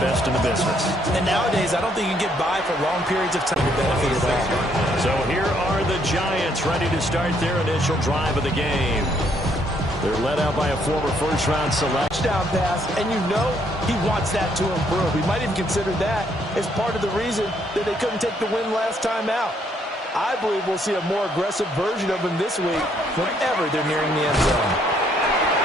best in the business. And nowadays, I don't think you can get by for long periods of time to benefit of that. So here are the Giants ready to start their initial drive of the game. They're led out by a former first-round select. Touchdown pass, and you know he wants that to improve. He might even consider that as part of the reason that they couldn't take the win last time out. I believe we'll see a more aggressive version of him this week whenever they're nearing the end zone.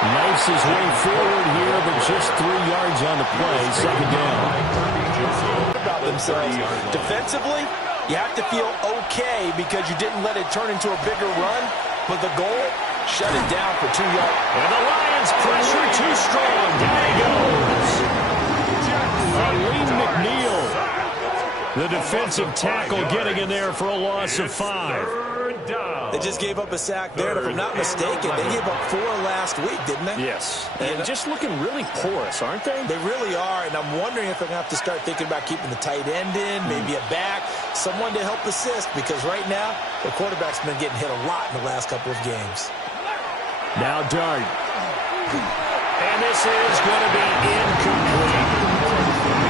Knifes his way forward here, but just 3 yards on the play. Second down. About themselves. Defensively, you have to feel okay because you didn't let it turn into a bigger run, but the goal, shut it down for 2 yards. And the Lions pressure too strong. Down he goes. Arlene McNeil, the defensive tackle, getting in there for a loss of 5. They just gave up a sack there, and if I'm not mistaken, they gave up 4 last week, didn't they? Yes. And just looking really porous, aren't they? They really are, and I'm wondering if they're going to have to start thinking about keeping the tight end in, maybe a back, someone to help assist, because right now, the quarterback's been getting hit a lot in the last couple of games. Now Dart. And this is going to be incomplete.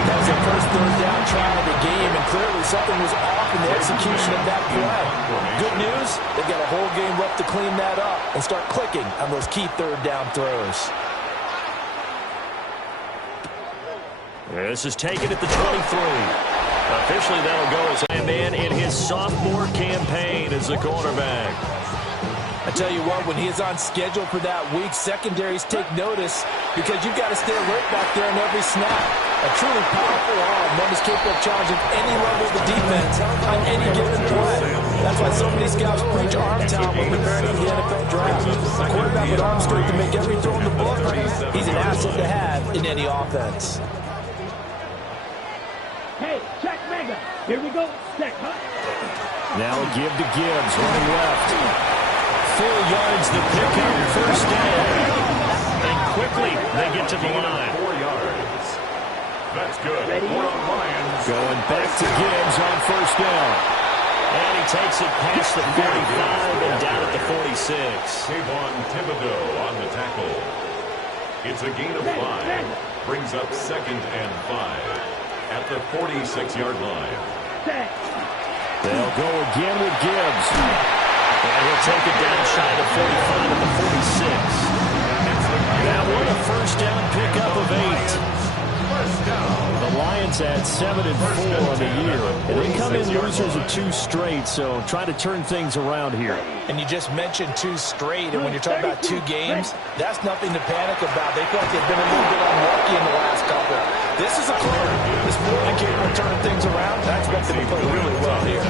That was the first third down try of the game, and clearly something was off in the execution of that play. Good news, they've got a whole game left to clean that up and start clicking on those key third down throws. This is taken at the 23. Officially, that'll go as a man in his sophomore campaign as a cornerback. I tell you what, when he is on schedule for that week, secondaries take notice because you've got to stay alert back there on every snap. A truly powerful arm, one is capable of challenging any level of the defense on any given play. That's why so many scouts preach arm talent when preparing for the NFL draft. A quarterback with arm strength to make every throw in the book, he's an asset to have in any offense. Hey, check mega. Here we go. Check, huh? Now a give to Gibbs, running left. 4 yards the pickup, first down. And quickly they get to the line. 4 yards. That's good. Going back to Gibbs on first down. And he takes it past the 45 and down at the 46. Kayvon Thibodeau on the tackle. It's a gain of 5. Brings up 2nd and 5 at the 46-yard line. They'll go again with Gibbs. And he'll take it down shy of 45 at the 46. Now what a first down pickup of 8. The Lions had 7 and 4 on the year. And they come in losers of 2 straight, so try to turn things around here. And you just mentioned 2 straight, and when you're talking about 2 games, that's nothing to panic about. They feel like they've been a little bit unlucky in the last couple. This is a clue. This more than capable of turning things around. That's what they play really well here.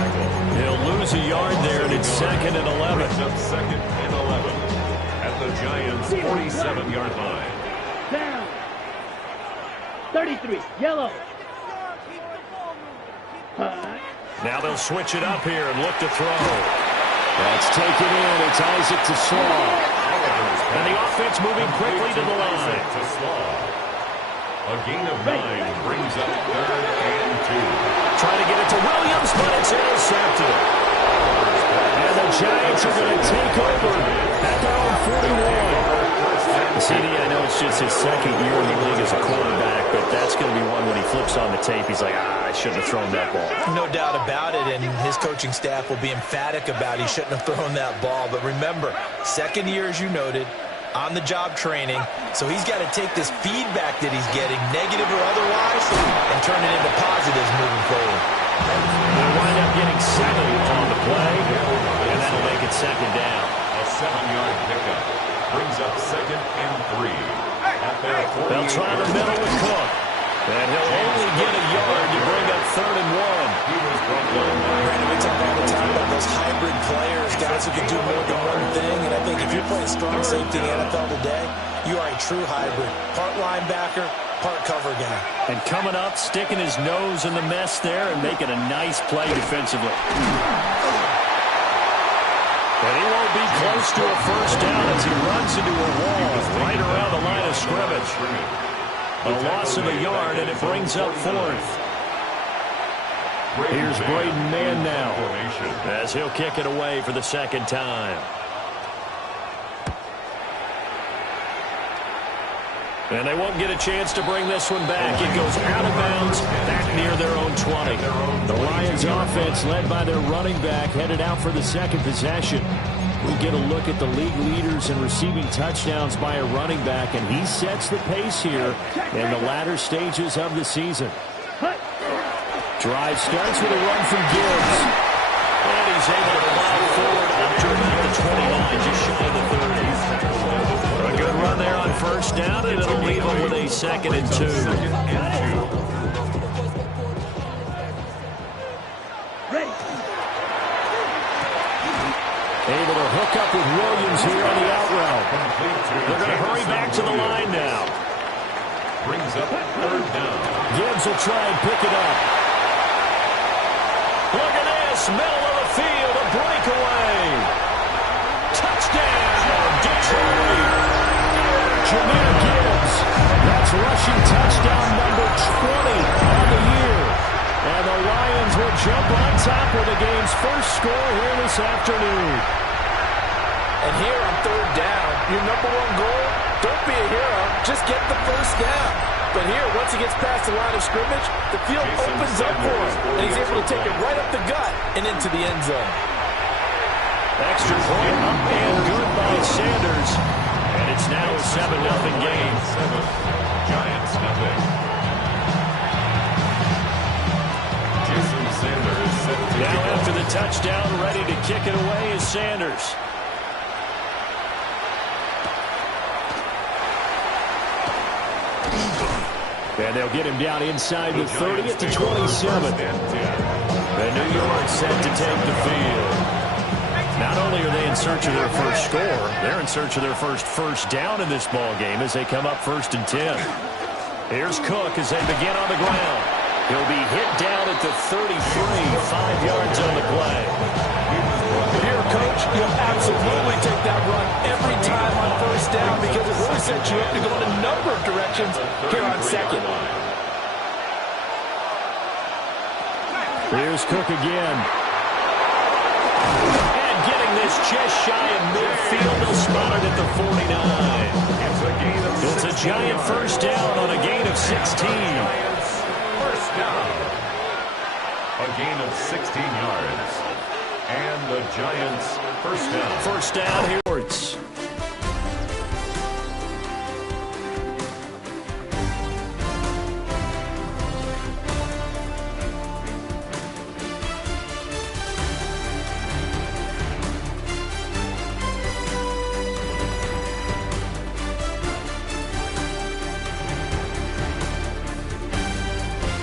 He'll lose a yard there, and it's 2nd and 11. Brings up 2nd and 11 at the Giants' 47-yard line. Down. 33. Yellow. Now they'll switch it up here and look to throw. That's taken in. It's Isaac to Slaw. And the offense moving quickly to the line. A gain of 9 brings up 3rd and 2. Trying to get it to Williams, but it's intercepted. And the Giants are going to take over at their own 41. CD, I know it's just his 2nd year in the league as a quarterback, but that's going to be one when he flips on the tape. He's like, I shouldn't have thrown that ball. No doubt about it, and his coaching staff will be emphatic about he shouldn't have thrown that ball. But remember, 2nd year, as you noted, on-the-job training, so he's got to take this feedback that he's getting, negative or otherwise, and turn it into positives moving forward. They'll wind up getting 7 on the play, and that'll make it 2nd down. A 7-yard pickup brings up 2nd and 3 at their 48. They'll try the middle with Cook, and he'll only get a yard to bring up 3rd and 1. He was brought down by Brandon, we talk all the time about those hybrid players, guys who can do more than one thing, and I think if you're playing strong safety in the NFL today, you are a true hybrid. Part linebacker, part cover guy. And coming up, sticking his nose in the mess there and making a nice play defensively. But he won't be close to a first down as he runs into a wall right around the line of scrimmage. A loss of a yard, and it brings up 4th. Here's Braden Mann now as he'll kick it away for the 2nd time. And they won't get a chance to bring this one back. It goes out of bounds, back near their own 20. The Lions offense, led by their running back, headed out for the second possession. We get a look at the league leaders in receiving touchdowns by a running back, and he sets the pace here in the latter stages of the season. Drive starts with a run from Gibbs. And he's able to plow forward up to about the 29, just shy of the 30. A good run there on first down, and it'll leave him with a 2nd and 2. Able to hook up with Williams here on the out route. They're going to hurry back to the line now. Brings up 3rd down. Gibbs will try and pick it up. Look at this, middle of the field, a breakaway. Touchdown, Detroit. Jahmyr Gibbs. That's rushing touchdown number 20 on the year. And the Lions will jump on top with the game's first score here this afternoon. And here on 3rd down, your number 1 goal, don't be a hero, just get the first down. But here, once he gets past the line of scrimmage, the field opens up for him, and he's able to take it right up the gut and into the end zone. Extra point up and good by Sanders. And it's now a 7-0 game. 7, Giants nothing. Jason Sanders set to Now kick after off. the touchdown, ready to kick it away is Sanders. And they'll get him down inside the 30 at the 27. The New York set to take the field. Not only are they in search of their first score, they're in search of their first down in this ball game as they come up 1st and 10. Here's Cook as they begin on the ground. He'll be hit down at the 33, 5 yards on the play. Here, Coach, you'll absolutely take that run every time on first down because it really sets you up to go in a number of directions here on 2nd. Here's Cook again. And getting this just shy of midfield, they'll spot it at the 49. It's a giant first down on a gain of 16. First down. A gain of 16 yards. And the Giants first down. First down here.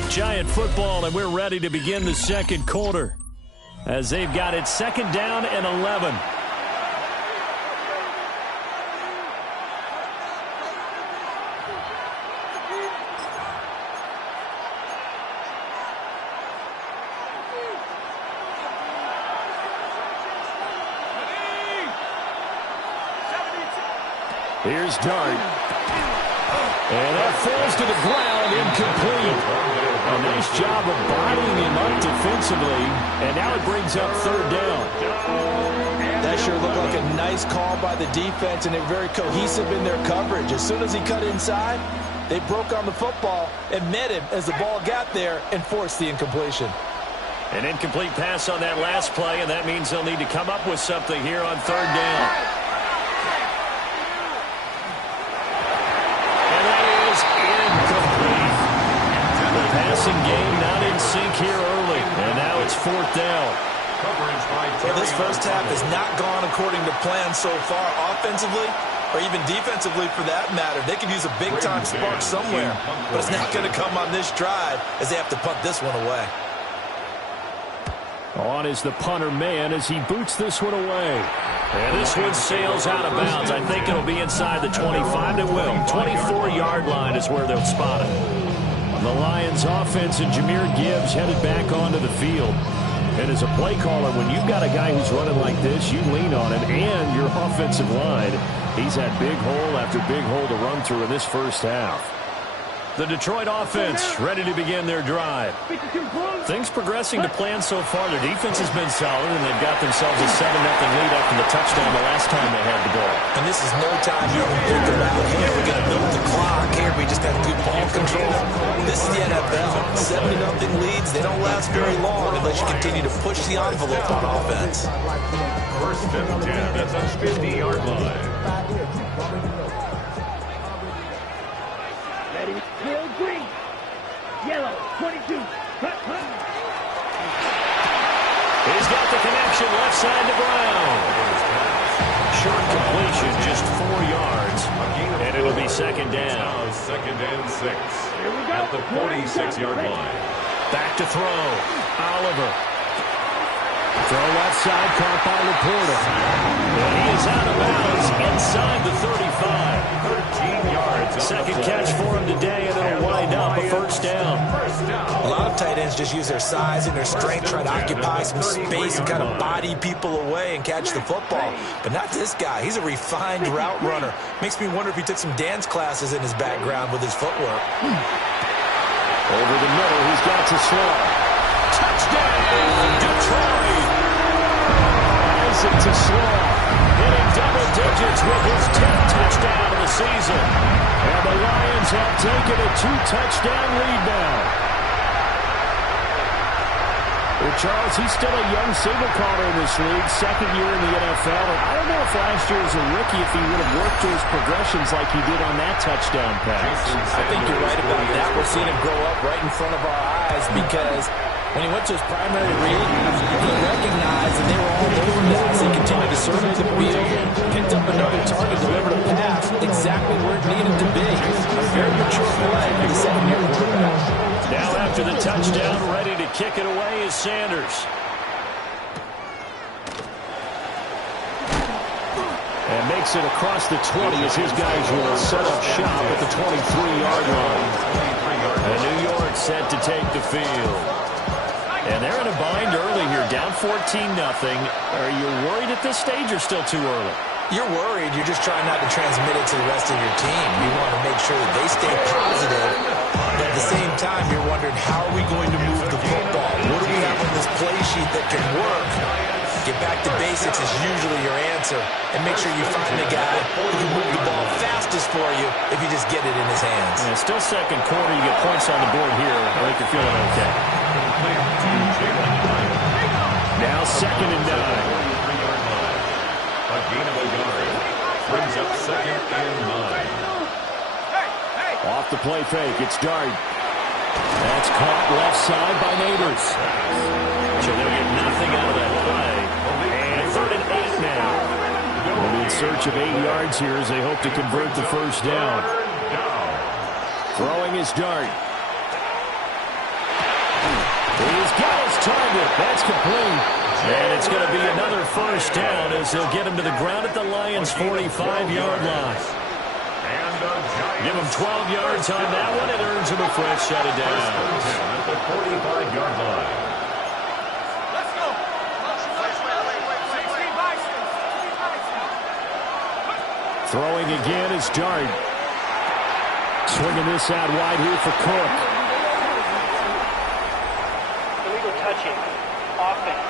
Giant football, and we're ready to begin the second quarter as they've got it 2nd down and 11. Here's Dart. And that falls to the ground, incomplete. A nice job of bodying him up defensively, and now it brings up 3rd down. That sure looked like a nice call by the defense, and they're very cohesive in their coverage. As soon as he cut inside, they broke on the football and met him as the ball got there and forced the incompletion. An incomplete pass on that last play, and that means they'll need to come up with something here on 3rd down. And that is incomplete. The passing game not in sync here early, and now it's 4th down. Well, this first half has not gone according to plan so far offensively or even defensively for that matter. They could use a big-time spark somewhere, but it's not going to come on this drive as they have to punt this one away. On is the punter man as he boots this one away. And this one sails out of bounds. I think it'll be inside the 25. It will. 24-yard line is where they'll spot it. The Lions offense and Jahmyr Gibbs headed back onto the field. And as a play caller, when you've got a guy who's running like this, you lean on him and your offensive line. He's had big hole after big hole to run through in this first half. The Detroit offense ready to begin their drive. 52 points. Things progressing to plan so far. Their defense has been solid, and they've got themselves a 7-0 lead after the touchdown the last time they had the ball. And this is no time you can figure out, hey, we got to milk the clock. Here, we just have good ball control. This is the NFL. 7-0 leads, they don't last very long unless you continue to push the envelope on offense. First and 10 at the 50-yard line. Ready, field green. Yellow, 22. Cut. He's got the connection left side to Brown. Short completion, just 4 yards. And it'll be second down. Now second and 6 Here we go. at the 46-yard line. Back to throw. Oliver. Throw left side, caught by Laporta. And he is out of bounds inside the 35. 13 yards. Second catch for him today, and it'll wind up a first down. A lot of tight ends just use their size and their strength, try to occupy some space and kind of body people away and catch the football. But not this guy. He's a refined route runner. Makes me wonder if he took some dance classes in his background with his footwork. Over the middle, he's got to slow. Touchdown, Detroit! Isaac to slow. Hitting double digits with his 10th touchdown of the season. And the Lions have taken a 2-touchdown lead now. Well, Charles, he's still a young signal caller in this league, second year in the NFL. And I don't know if last year as a rookie, if he would have worked to his progressions like he did on that touchdown pass. I think you're right about that. We're seeing him grow up right in front of our eyes because when he went to his primary read, he recognized that they were all over that. So he continued to survey the field, picked up another target, delivered a pass exactly where it needed to be. A very mature play for the second-year quarterback. Now after the touchdown, ready to kick it away is Sanders. And makes it across the 20 as his guys will set up shop at the 23-yard line. And New York set to take the field. And they're in a bind early here, down 14-0. Are you worried at this stage or still too early? You're worried. You're just trying not to transmit it to the rest of your team. You want to make sure that they stay positive. But at the same time, you're wondering, how are we going to move the football? What do we have on this play sheet that can work? Get back to basics is usually your answer. And make sure you find the guy who can move the ball fastest for you if you just get it in his hands. Yeah, still second quarter. You get points on the board here. I think you're feeling okay. Now second and 9. A gain of a yard brings up second and 9. Off the play fake, it's Dart. That's caught left side by Neighbors. So they'll get nothing out of that play. And third and 8 now. They'll be in search of 8 yards here as they hope to convert the first down. Throwing is Dart. He's got his target. That's complete. And it's going to be another first down as they'll get him to the ground at the Lions' 45-yard line. Give him 12 yards on that one. It earns him a fresh set of downs. At the 45-yard line. Let's go. Throwing again is Dart. Swinging this out wide here for Cook. Illegal touching. Offense.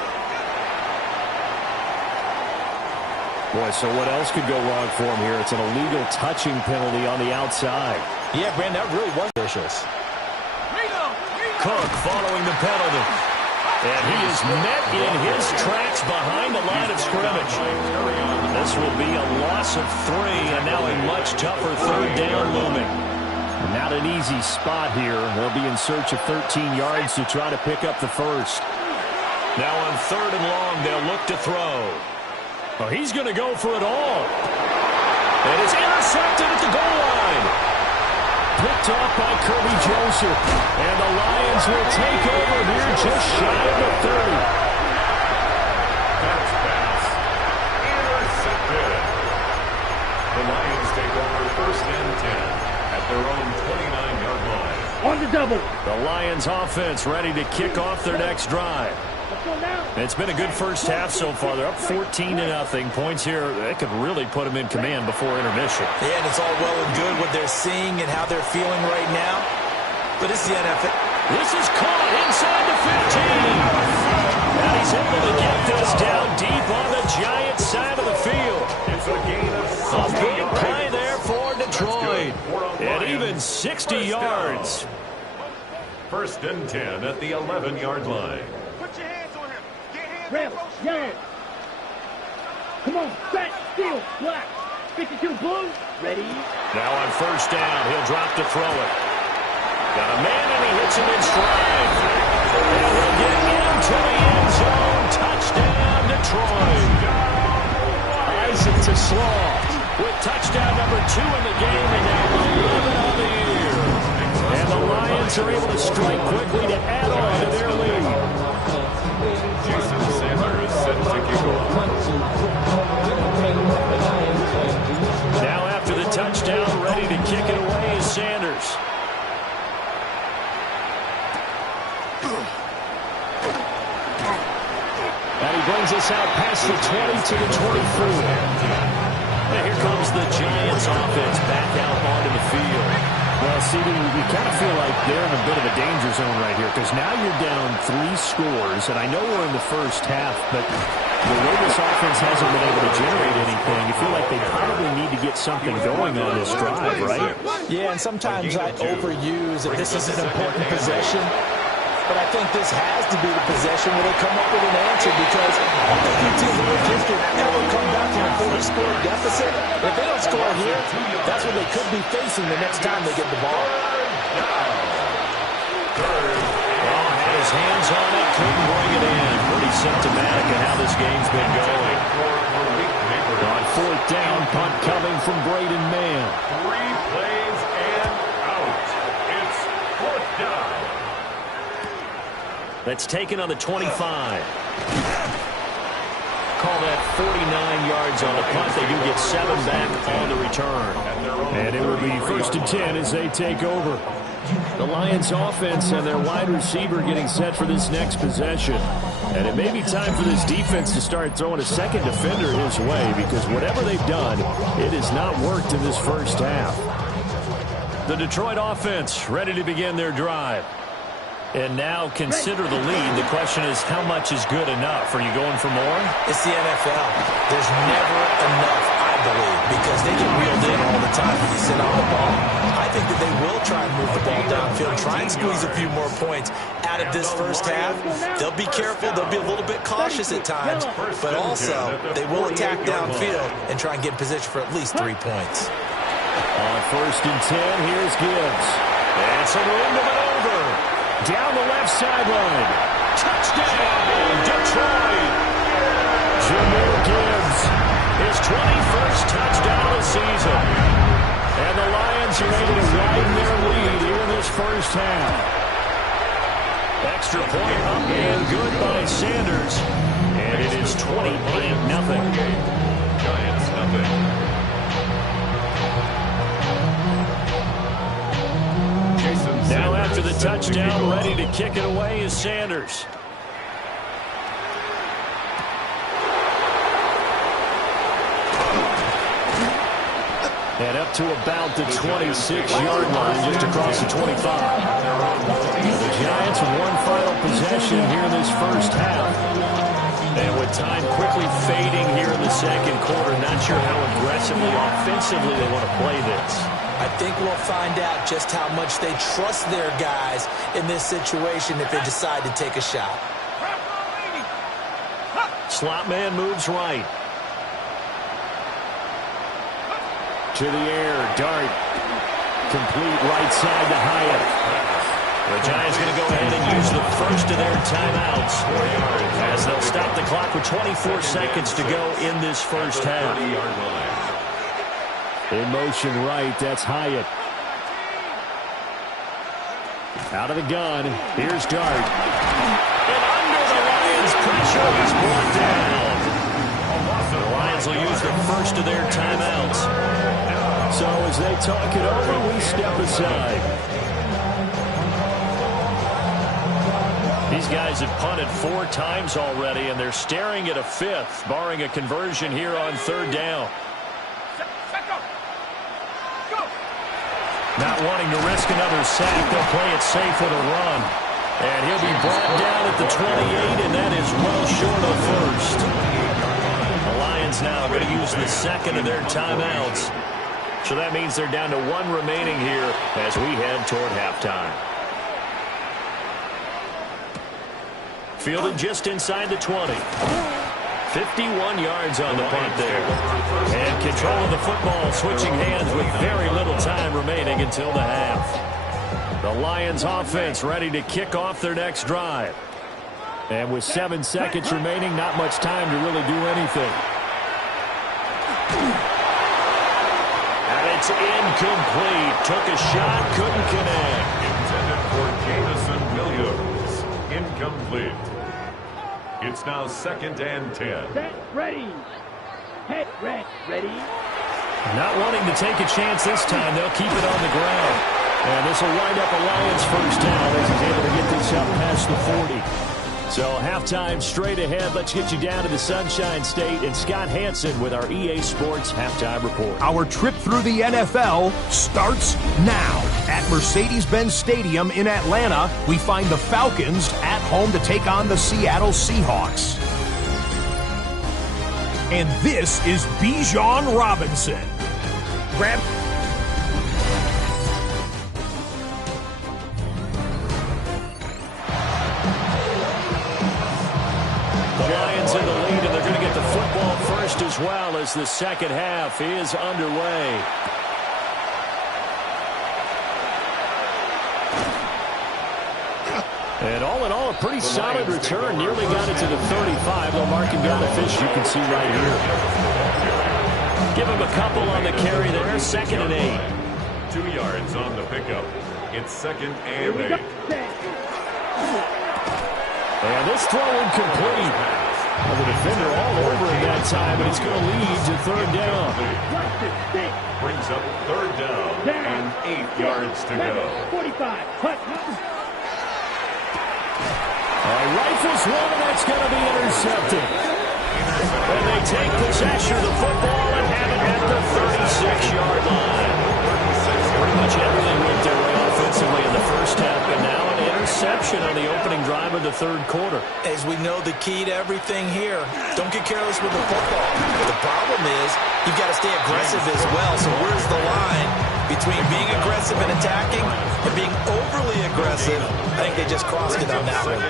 Boy, so what else could go wrong for him here? It's an illegal touching penalty on the outside. Yeah, Brandon, that really was vicious. Cook following the penalty. And he is met in his tracks behind the line of scrimmage. This will be a loss of 3, and now a much tougher third down looming. Not an easy spot here. They'll be in search of 13 yards to try to pick up the first. Now on third and long, they'll look to throw. Oh, he's going to go for it all. And it's intercepted at the goal line. Picked off by Kirby Joseph. And the Lions will take over here just shy of the 30. That's pass. Intercepted. The Lions take over first and 10 at their own 29-yard line. On the double. The Lions offense ready to kick off their next drive. Let's go now. It's been a good first half so far. They're up 14-0. Points here, that could really put them in command before intermission. Yeah, and it's all well and good what they're seeing and how they're feeling right now. But it's the NFL. This is caught inside the 15. And he's able to get this down deep on the Giants side of the field. It's a gain of A big play there for Detroit. And even 60 yards. First and 10 at the 11-yard line. Put your hands on him. Get hands Red, on both yellow. hands. Come on, set, steal, black. 52 blue. Ready? Now on first down, he'll drop to throw it. Got a man and he hits him in stride. And he'll get into the end zone. Touchdown, Detroit. Isaac to Slaw with touchdown number 2 in the game and now 11 on the year. And the Lions are able to strike quickly to add on to their lead. Jason Sanders set to kick off. Now after the touchdown, ready to kick it away is Sanders. And he brings us out past the 20 to the 24. And here comes the Giants offense back out onto the field. Well, CD, you kind of feel like they're in a bit of a danger zone right here because now you're down 3 scores, and I know we're in the first half, but the way this offense hasn't been able to generate anything, you feel like they probably need to get something going on this drive, right? Yeah, and sometimes I overuse that this is an important possession. But I think this has to be the possession where they come up with an answer because only 2 teams in their history ever come back from a 40-score deficit. If they don't score here, that's what they could be facing the next time they get the ball. Well, had his hands on it, couldn't bring it in. Pretty symptomatic of how this game's been going. On fourth down, punt coming from Braden Mann. 3 plays and out. It's fourth down. That's taken on the 25. Call that 49 yards on the punt. They do get 7 back on the return. And it will be first and 10 as they take over. The Lions offense and their wide receiver getting set for this next possession. And it may be time for this defense to start throwing a second defender his way because whatever they've done, it has not worked in this first half. The Detroit offense ready to begin their drive. And now consider the lead. The question is, how much is good enough? Are you going for more? It's the NFL. There's never enough, I believe, because they get reeled in all the time when you sit on the ball. I think that they will try and move the ball downfield, try and squeeze a few more points out of this first half. They'll be careful. They'll be a little bit cautious at times, but also they will attack downfield and try and get in position for at least 3 points. On first and 10, here's Gibbs. And some room to maneuver. Down the left sideline. Touchdown, Detroit. Jahmyr Gibbs, his 21st touchdown of the season. And the Lions are able to widen their lead here in this first half. Extra point up and good by Sanders. And it is 28-0. Giants nothing. Now after the touchdown, ready to kick it away is Sanders. And up to about the 26-yard line, just across the 25. The Giants with one final possession here in this first half. And with time quickly fading here in the second quarter, not sure how aggressively, offensively they want to play this. I think we'll find out just how much they trust their guys in this situation if they decide to take a shot. Slot man moves right. To the air, dart. Complete right side to Hyatt. The Giants going to go ahead and use the first of their timeouts as they'll stop the clock with 24 seconds to go in this first half. In motion right, that's Hyatt. Out of the gun, here's Dart. And under the Lions' pressure, he's brought down. The Lions will use the first of their timeouts. So as they talk it over, we step aside. These guys have punted 4 times already, and they're staring at a 5th, barring a conversion here on 3rd down. Not wanting to risk another sack, they'll play it safe with a run. And he'll be brought down at the 28, and that is well short of first. The Lions now going to use the second of their timeouts. So that means they're down to 1 remaining here as we head toward halftime. Fielded just inside the 20. 51 yards on the punt there. And control of the football switching hands with very little time remaining until the half. The Lions offense ready to kick off their next drive. And with 7 seconds remaining, not much time to really do anything. And it's incomplete. Took a shot, couldn't connect. Intended for Jameson Williams. Incomplete. It's now 2nd and 10. Set, ready. Head, ready. Not wanting to take a chance this time, they'll keep it on the ground. And this will wind up a Lions first down as he's able to get this out past the 40. So halftime straight ahead. Let's get you down to the Sunshine State and Scott Hansen with our EA Sports Halftime Report. Our trip through the NFL starts now. At Mercedes-Benz Stadium in Atlanta, we find the Falcons at home to take on the Seattle Seahawks. And this is Bijan Robinson. Grab. The Lions in the lead, and they're going to get the football first as well as the second half is underway. And all in all, a pretty solid return. Nearly got it to the 35. They'll mark him down the fish, you can see right here. Give him a couple on the carry there. 2nd and 8. 2 yards on the pickup. It's 2nd and 8. And this throw incomplete. Well, the defender all over it that time, but it's going to lead to 3rd down. Brings up 3rd down and 8 yards to go. 45. Rifles one, and that's going to be intercepted. And they take possession of the football and have it at the 36-yard line. Pretty much everything went their way offensively in the first half, but now an interception on the opening drive of the 3rd quarter. As we know, the key to everything here, don't get careless with the football. But the problem is you've got to stay aggressive as well. So where's the line between being aggressive and attacking and being overly aggressive? I think they just crossed it on that one.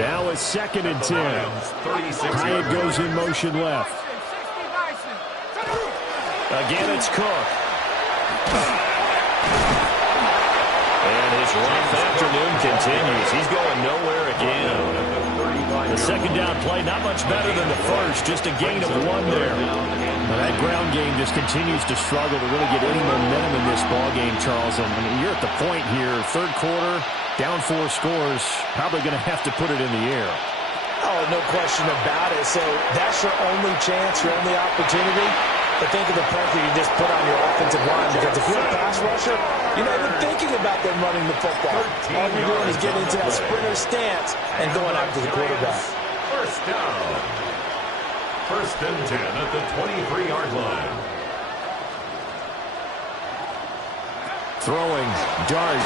Now it's 2nd and 10. Hyatt goes in motion left. Again, it's Cook. And his rough afternoon continues. He's going nowhere again. The 2nd down play, not much better than the first. Just a gain of 1 there. Now that ground game just continues to struggle to really get any momentum in this ball game, Charles. And you're at the point here, 3rd quarter, down 4 scores, probably going to have to put it in the air. Oh, no question about it. So that's your only chance, your only opportunity. But think of the pressure you just put on your offensive line, because if you're a pass rusher, you're not even thinking about them running the football. All you're doing is getting into that sprinter stance and going after the quarterback. First down. 1st and 10 at the 23-yard line. Throwing, Dart.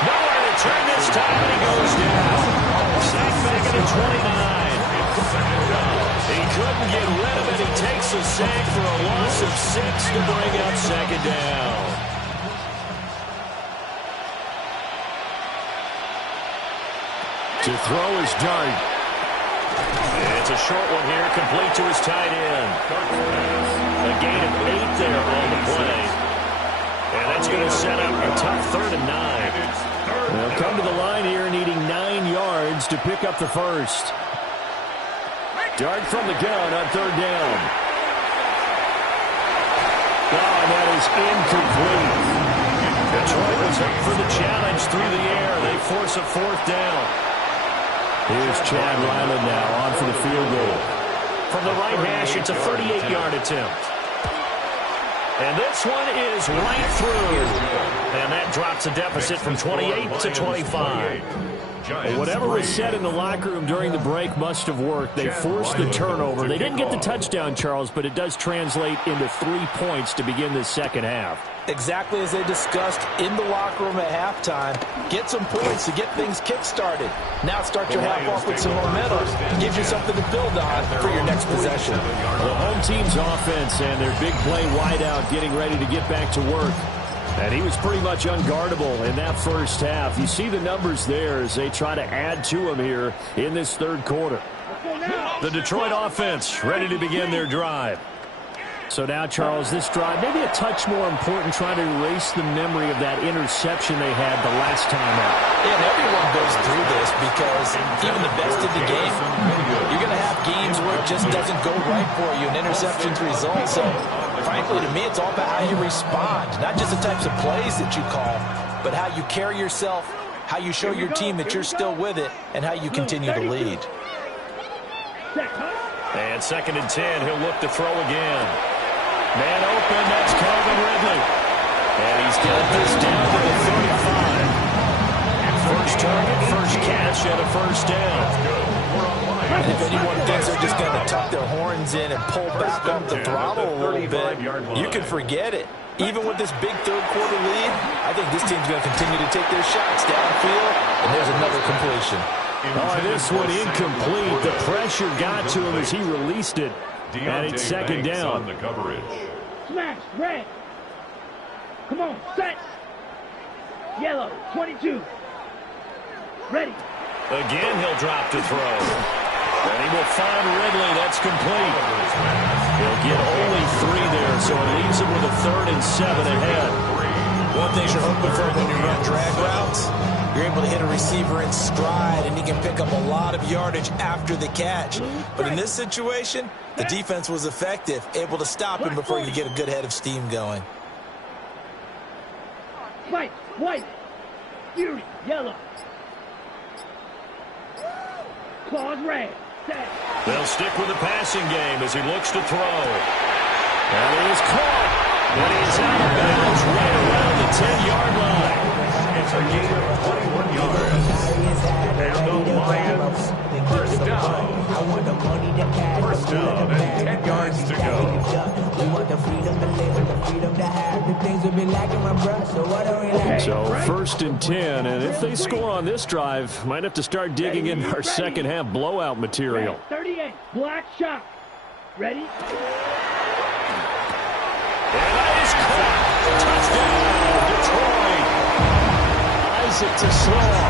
Nowhere to turn this time, and he goes down. Sacked back at the 29. He couldn't get rid of it. He takes a sack for a loss of 6 to bring up 2nd down. To throw is Dart. It's a short one here, complete to his tight end. A gain of 8 there on the play. And that's going to set up a tough 3rd and 9. They'll come to the line here needing 9 yards to pick up the first. Dart from the gun on 3rd down. Oh, and that is incomplete. Detroit was up for the challenge through the air. They force a 4th down. Here's Chad Ryland now on for the field goal. From the right hash, it's a 38-yard attempt. And this one is right through. And that drops the deficit from 28 to 25. Well, whatever was said in the locker room during the break must have worked. They forced the turnover. They didn't get the touchdown, Charles, but it does translate into 3 points to begin the second half. Exactly as they discussed in the locker room at halftime. Get some points to get things kick-started. Now start your half off with some momentum. Gives you something to build on for your next possession. The home team's offense and their big play wideout getting ready to get back to work. And he was pretty much unguardable in that first half. You see the numbers there as they try to add to him here in this third quarter. The Detroit offense ready to begin their drive. So now, Charles, this drive, maybe a touch more important, trying to erase the memory of that interception they had the last time out. And everyone goes through this because even the best in the game, you're going to have games where it just doesn't go right for you, and interceptions result. So, frankly, to me, it's all about how you respond, not just the types of plays that you call, but how you carry yourself, how you show your team that you're still with it, and how you continue to lead. And 2nd and 10, he'll look to throw again. Man open, that's Calvin Ridley. And he's got this down to the 35. First target, first catch, and a first down. And if anyone thinks they're just going to tuck their horns in and pull back off the throttle a little bit, you can forget it. Even with this big third-quarter lead, I think this team's going to continue to take their shots downfield, and there's another completion. Oh, this one incomplete. The pressure got to him as he released it. And it's 2nd down. On the coverage. Smash, red. Come on, set. Yellow, 22. Ready. Again, he'll drop to throw. And he will find Ridley. That's complete. He'll get only 3 there, so it leaves him with a 3rd and 7 ahead. One thing you're hoping for when you run drag routes, you're able to hit a receiver in stride, and he can pick up a lot of yardage after the catch. But in this situation, the defense was effective, able to stop him before you get a good head of steam going. Fight, white. Fury, yellow. Claws, red. Set. They'll stick with the passing game as he looks to throw. And it is caught. And he's out of bounds right around the 10-yard line. It's a gain of 21 yards. And the Lions, first down. First down and 10 yards to go. So 1st and 10, and if they score on this drive, might have to start digging in our second half blowout material. 38, black shot. Ready? And that is caught. Touchdown, Detroit. Isaac Tesoro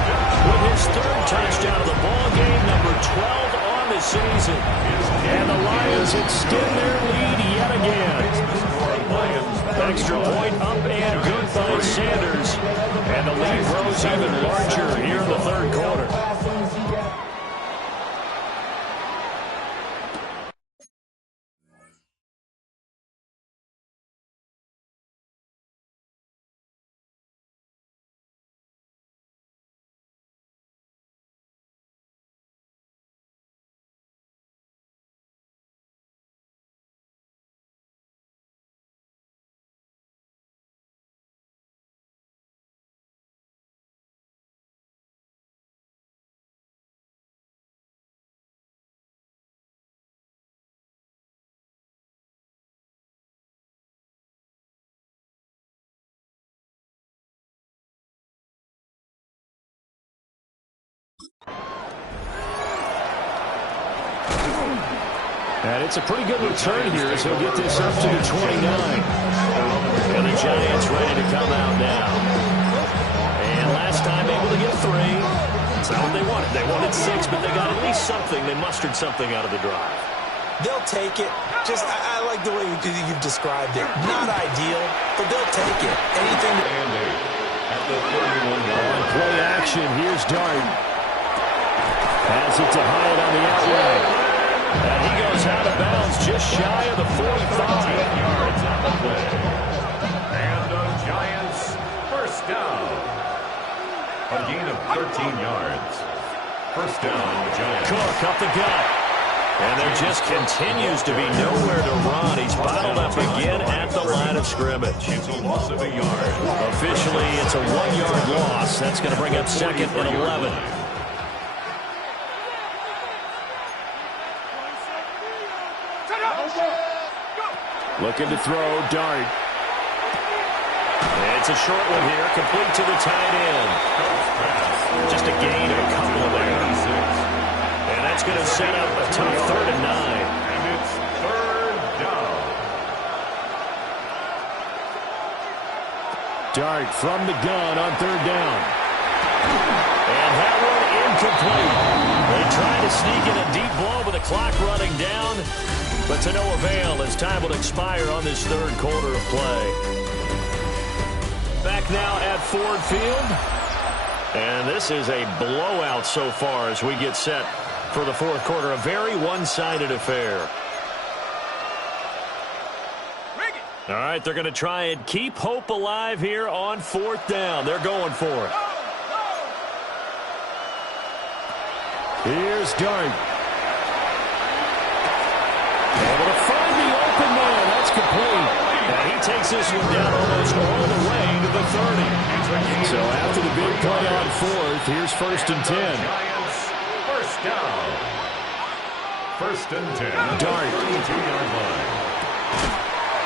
with his 3rd touchdown of the ball game, number 12 on the season. And the Lions extend their lead yet again. Extra point up and good by Sanders. And the lead grows even larger here in the 3rd quarter. And it's a pretty good return here as he'll get this up to the 29. And the Giants ready to come out now. And last time able to get 3. It's not what they wanted. They wanted 6, but they got at least something. They mustered something out of the drive. They'll take it. Just, I like the way you've described it. Not ideal, but they'll take it. Anything to... At the 31-yard. Play action. Here's Dart. Pass it to Hyatt on the outside. And he goes out of bounds just shy of the 45. 8 yards on the play. And the Giants first down. A gain of 13 yards. First down, the Giants. Cook up the gut. And there just continues to be nowhere to run. He's bottled up again at the line of scrimmage. It's a loss of a yard. Officially, it's a 1-yard loss. That's going to bring up 2nd and 11. Looking to throw, Dart. It's a short one here, complete to the tight end. Just a gain of a couple of yards. And that's going to set up a tough 3rd and 9. And it's 3rd down. Dart from the gun on 3rd down. And that one incomplete. They try to sneak in a deep blow with the clock running down, but to no avail as time will expire on this 3rd quarter of play. Back now at Ford Field. And this is a blowout so far as we get set for the 4th quarter. A very one-sided affair. All right, they're going to try and keep hope alive here on 4th down. They're going for it. Here's Dart. Able to find the open man. That's complete. And he takes this one down almost all the way to the 30. So after the big play on 4th, here's 1st and 10. Giants, 1st down. 1st and 10. Dart. 32-yard line.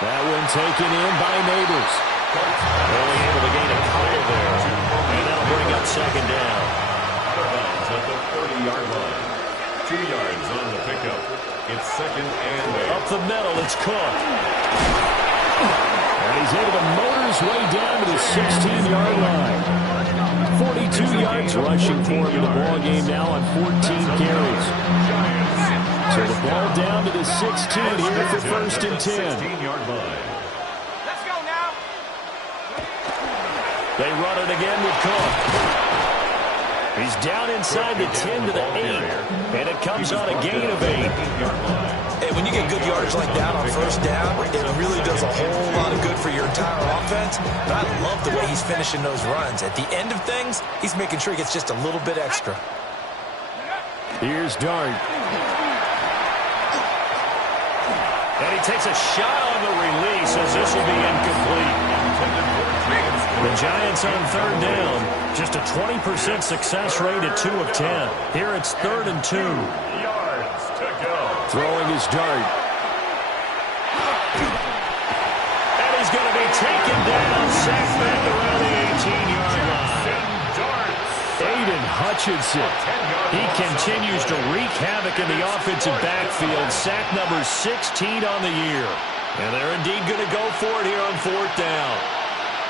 That one taken in by Neighbors. Only able to gain a couple there. And that'll bring up 2nd down. Out of bounds at the 30-yard line. 2 yards on the pickup. It's 2nd and 8. Up the middle, it's Cook. And he's able to motor his way down to the 16-yard line. 42 yards rushing for him in the ball game now on 14 carries. So the ball down to the 16 here for 1st and 10. 16-yard line. Let's go now. They run it again with Cook. He's down inside the 10 to the 8, and it comes on a gain of 8. Hey, when you get good yardage like that on 1st down, it really does a whole lot of good for your entire offense. But I love the way he's finishing those runs. At the end of things, he's making sure he gets just a little bit extra. Here's Dart. And he takes a shot on the release as this will be incomplete. The Giants on 3rd down. Just a 20% success rate at 2 of 10. Here it's 3rd and 2. Yards to go. Throwing his Dart. And he's going to be taken down. Sacked back around the 18-yard line. Aiden Hutchinson. He continues to wreak havoc in the offensive backfield. Sack number 16 on the year. And they're indeed going to go for it here on 4th down.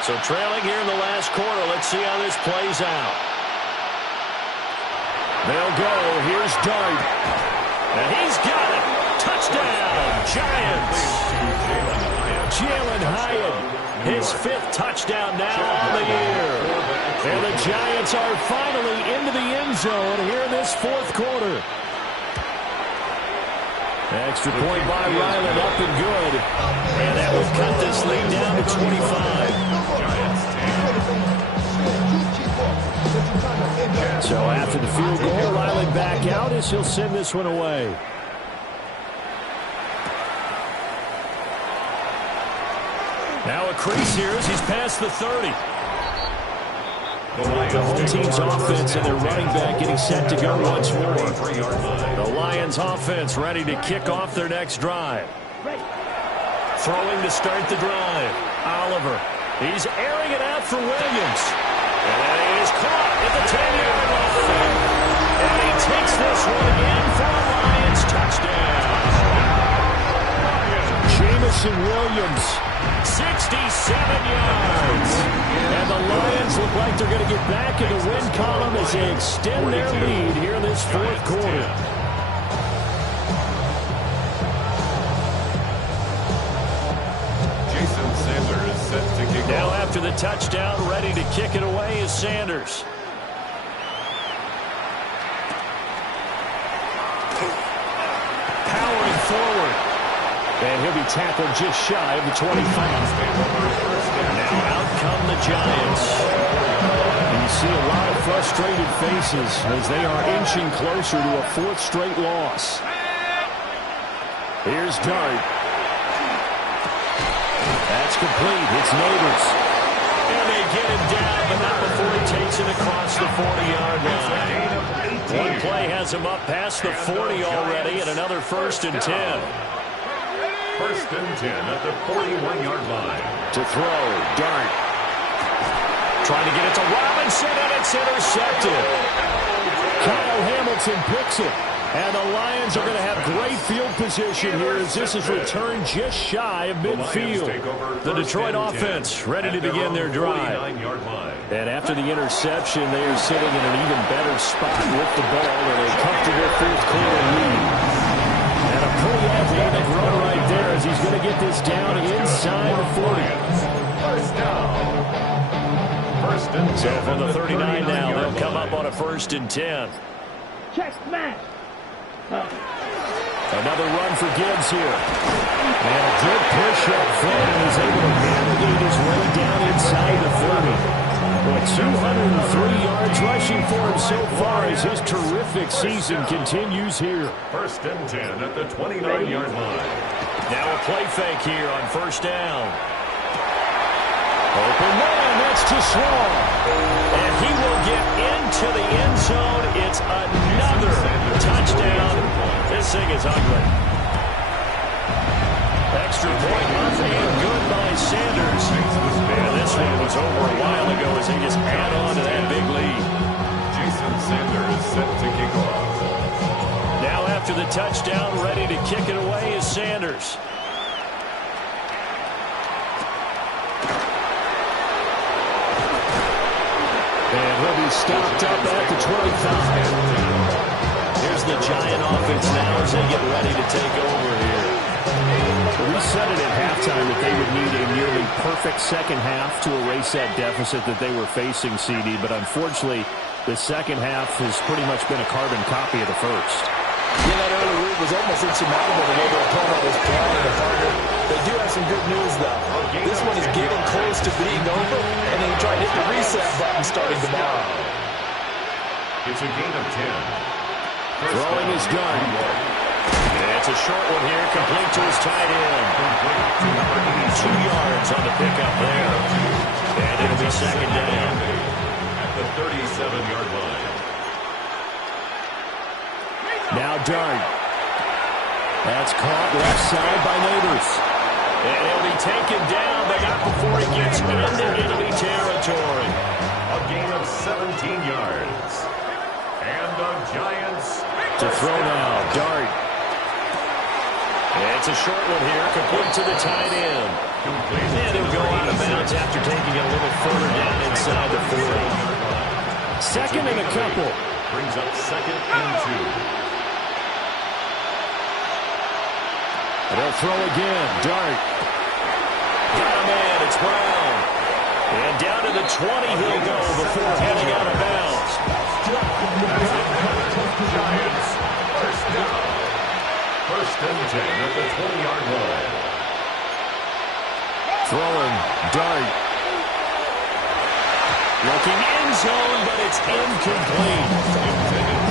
So trailing here in the last quarter. Let's see how this plays out. They'll go. Here's Dart. And he's got it. Touchdown, Giants. Jalen Hyatt, his 5th touchdown now on the year. And the Giants are finally into the end zone here in this 4th quarter. Extra point by Ryland, up and good. And that will cut this lead down to 25. So after the field goal, Ryland back out as he'll send this one away. Now a crease here as he's past the 30. The home team's offense and their running back getting set to go once more. The Lions offense ready to kick off their next drive. Throwing to start the drive. Oliver. He's airing it out for Williams. And he is caught at the 10-yard line. And he takes this one again for a Lions touchdown. Jamison Williams, 67 yards. And the Lions look like they're going to get back in the win column as they extend their lead here in this 4th quarter. Jason Sanders is set to kick Now off. after the touchdown, ready to kick it away is Sanders. Powering forward. And he'll be tackled just shy of the 25. Now out come the Giants. And you see a lot of frustrated faces as they are inching closer to a 4th straight loss. Here's Dart. That's complete. It's Neighbors. And they get him down, but not before he takes it across the 40-yard line. One play has him up past the 40 already, and another 1st and 10. 1st and 10 at the 41-yard line. To throw, Dart. Trying to get it to Robinson, and it's intercepted. Kyle Hamilton picks it. And the Lions are going to have great field position here as this is returned just shy of midfield. The Detroit offense ready to begin their drive. And after the interception, they are sitting in an even better spot with the ball in a comfortable 4th quarter lead. And a pretty athletic run right there as he's going to get this down inside the 40. First down. 1st and 10. So from the 39 now, they'll come up on a 1st and 10. Check smash. Another run for Gibbs here. And a good push up front, and he's able to navigate his way down inside the 30. Boy, 203 yards rushing for him so far as his terrific season continues here. 1st and 10 at the 29-yard line. Now a play fake here on 1st down. Open man, that's too strong. And he will get into the end zone. It's another touchdown. This thing is ugly. Extra point up and good by Sanders. And this one was over a while ago as they just add on to that big lead. Jason Sanders set to kick off. Now after the touchdown, ready to kick it away is Sanders. And he'll be stopped up at the 25. Here's the Giant offense now as they get ready to take over here. We said it at halftime that they would need a nearly perfect second half to erase that deficit that they were facing, CD. But unfortunately, the second half has pretty much been a carbon copy of the first. Yeah, that early lead was almost insurmountable the way their opponent was playing in the third. They do have some good news, though. This one is getting close to being over, and then try to hit the reset button starting tomorrow. It's a gain of 10. Throwing is done. Yeah, it's a short one here, complete to his tight end. 2 yards on the pickup there. And it'll be 2nd down. At the 37-yard line. Now Dart. That's caught left side by Neighbors. And he'll be taken down, but not before he gets into enemy territory. A gain of 17 yards. And the Giants to throw now, Dart. It's a short one here, complete to the tight end. And he'll go out of bounds after taking it a little further down inside the 40. Second and a couple. Brings up 2nd and 2. They'll throw again. Dart. Got a man. It's Brown. And down to the 20 he'll go before heading out of bounds. Giants, 1st down. 1st and 10 at the 20-yard line. Throwing. Dart. Looking end zone, but it's incomplete.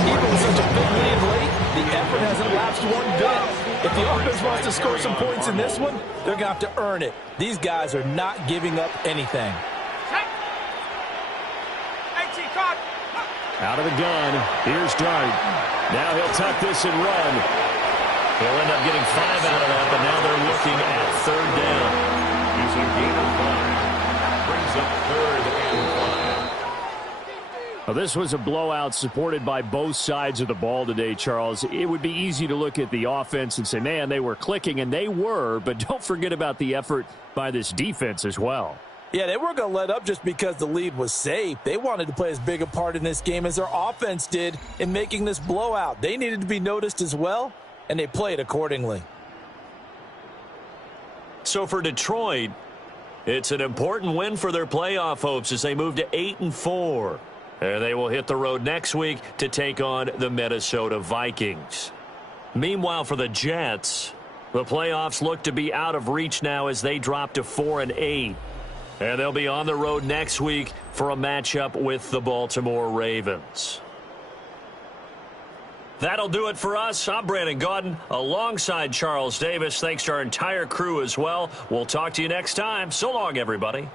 Even with such a big lead late, the effort hasn't lapsed one bit. If the offense wants to score some points in this one, they're going to have to earn it. These guys are not giving up anything. Out of the gun. Here's Dart. Now he'll tuck this and run. He'll end up getting 5 out of that, but now they're looking at 3rd down. It's a gain of 5. Brings up 3rd and 5. Well, this was a blowout supported by both sides of the ball today, Charles. It would be easy to look at the offense and say, man, they were clicking, and they were, but don't forget about the effort by this defense as well. Yeah, they weren't going to let up just because the lead was safe. They wanted to play as big a part in this game as their offense did in making this blowout. They needed to be noticed as well, and they played accordingly. So for Detroit, it's an important win for their playoff hopes as they move to 8-4. And they will hit the road next week to take on the Minnesota Vikings. Meanwhile, for the Jets, the playoffs look to be out of reach now as they drop to 4-8. And they'll be on the road next week for a matchup with the Baltimore Ravens. That'll do it for us. I'm Brandon Gaudin alongside Charles Davis. Thanks to our entire crew as well. We'll talk to you next time. So long, everybody.